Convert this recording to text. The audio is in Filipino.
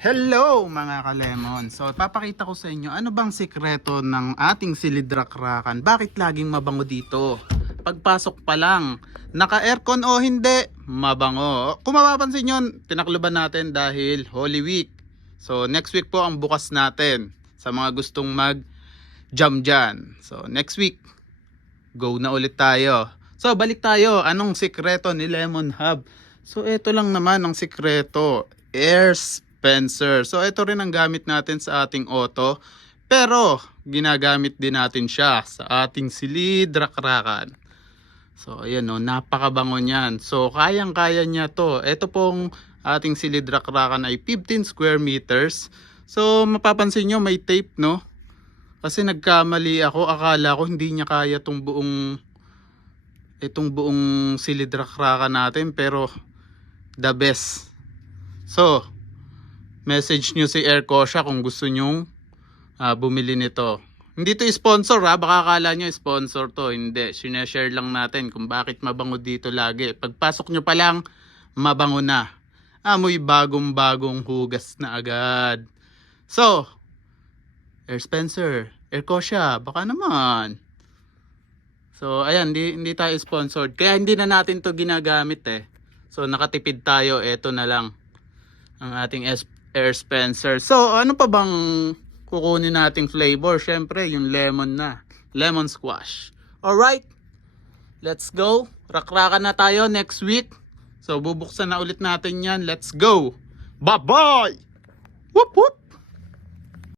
Hello mga kalemon! So papakita ko sa inyo ano bang sikreto ng ating silidrakrakan. Bakit laging mabango dito? Pagpasok pa lang, naka-aircon o hindi, mabango. Kung mapapansin nyo, tinakluban natin dahil Holy Week. So next week po ang bukas natin sa mga gustong mag jam dyan. So next week, go na ulit tayo. So balik tayo, anong sikreto ni Lemon Hub? So ito lang naman ang sikreto, air dispenser. So ito rin ang gamit natin sa ating auto. Pero ginagamit din natin siya sa ating silidrakrakan. So ayan no, napakabango niyan. So kayang-kaya niya to. Ito pong ating silidrakrakan ay 15 square meters. So mapapansin nyo may tape no. Kasi nagkamali ako, akala ko hindi niya kaya tong buong itong buong silidrakrakan natin pero the best. So, message nyo si Aircosha kung gusto nyong ah, bumili nito. Hindi to sponsor ha, baka akala nyo sponsor to. Hindi, sineshare lang natin kung bakit mabango dito lagi. Pagpasok nyo pa lang, mabango na. Amoy bagong-bagong hugas na agad. So, Air Spencer, Aircosha, baka naman. So, ayan, hindi, hindi tayo sponsored. Kaya hindi na natin to ginagamit eh. So, nakatipid tayo. Ito na lang ang ating air Spencer. So, ano pa bang kukunin nating flavor? Syempre, yung lemon na. Lemon squash. Alright, let's go. Rakrakan na tayo next week. So, bubuksan na ulit natin yan. Let's go. Bye-bye! Whoop whoop!